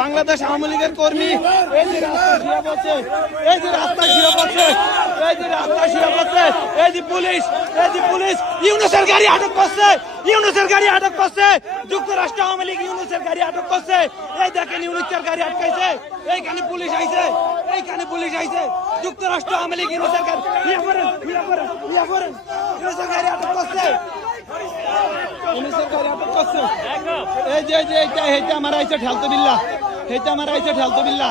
বাংলাদেশ আওয়ামী লীগের কর্মী। এই যে শুয়ে পড়ছে, এই যে রাস্তায় শুয়ে পড়ছে, এই যে শুয়ে পড়ছে, এই যে পুলিশ, এই যে পুলিশ, ইউনুসের গাড়ি আটক করছে, ইউনুসের গাড়ি আটক করছে, যুক্তরাষ্ট্র আওয়ামী লীগ ইউনুসের গাড়ি আটক করছে। এই দেখেন ইউনুসের গাড়ি আটকাইছে, এইখানে পুলিশ আইছে, এইখানে পুলিশ আইছে, যুক্তরাষ্ট্র আওয়ামী লীগ ইউনুসের গাড়ি ইয়া করেন ইয়া করেন ইয়া করেন ইউনুসের গাড়ি আটক করছে ইউনুসের গাড়ি আটক করছে এই যে যে বিল্লা। এইটা আমার আইছে ঠেলতো বিল্লা।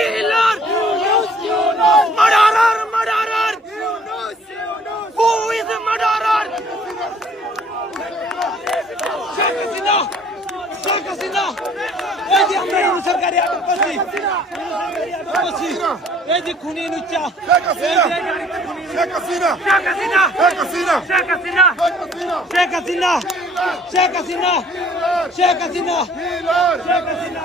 Killer! Murderer, murderer! Who is a murderer? Sheikh Hasina Sheikh Hasina এই যে আমরা ইউনুসের গাড়ি আটক করছি করছি এই যে খুনি নুচ্চা শেখ হাসিনা শেখ হাসিনা! শেখ হাসিনা! শেখ হাসিনা শেখ হাসিনা শেখ হাসিনা শেখ হাসিনা শেখ হাসিনা শেখ হাসিনা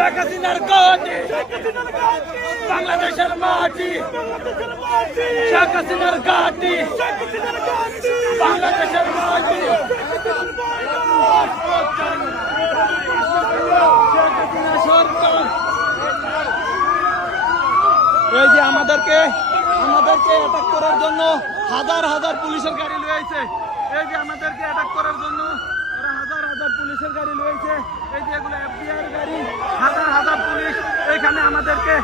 শেখ হাসিনার গদি বাংলাদেশের মাটি। শেখ হাসিনার গাটি বাংলাদেশের মাটি। এই যে আমাদেরকে আমাদেরকে অ্যাটাক করার জন্য হাজার হাজার পুলিশের গাড়ি লয়েছে এই যে আমাদেরকে অ্যাটাক করার জন্য আমাদেরকে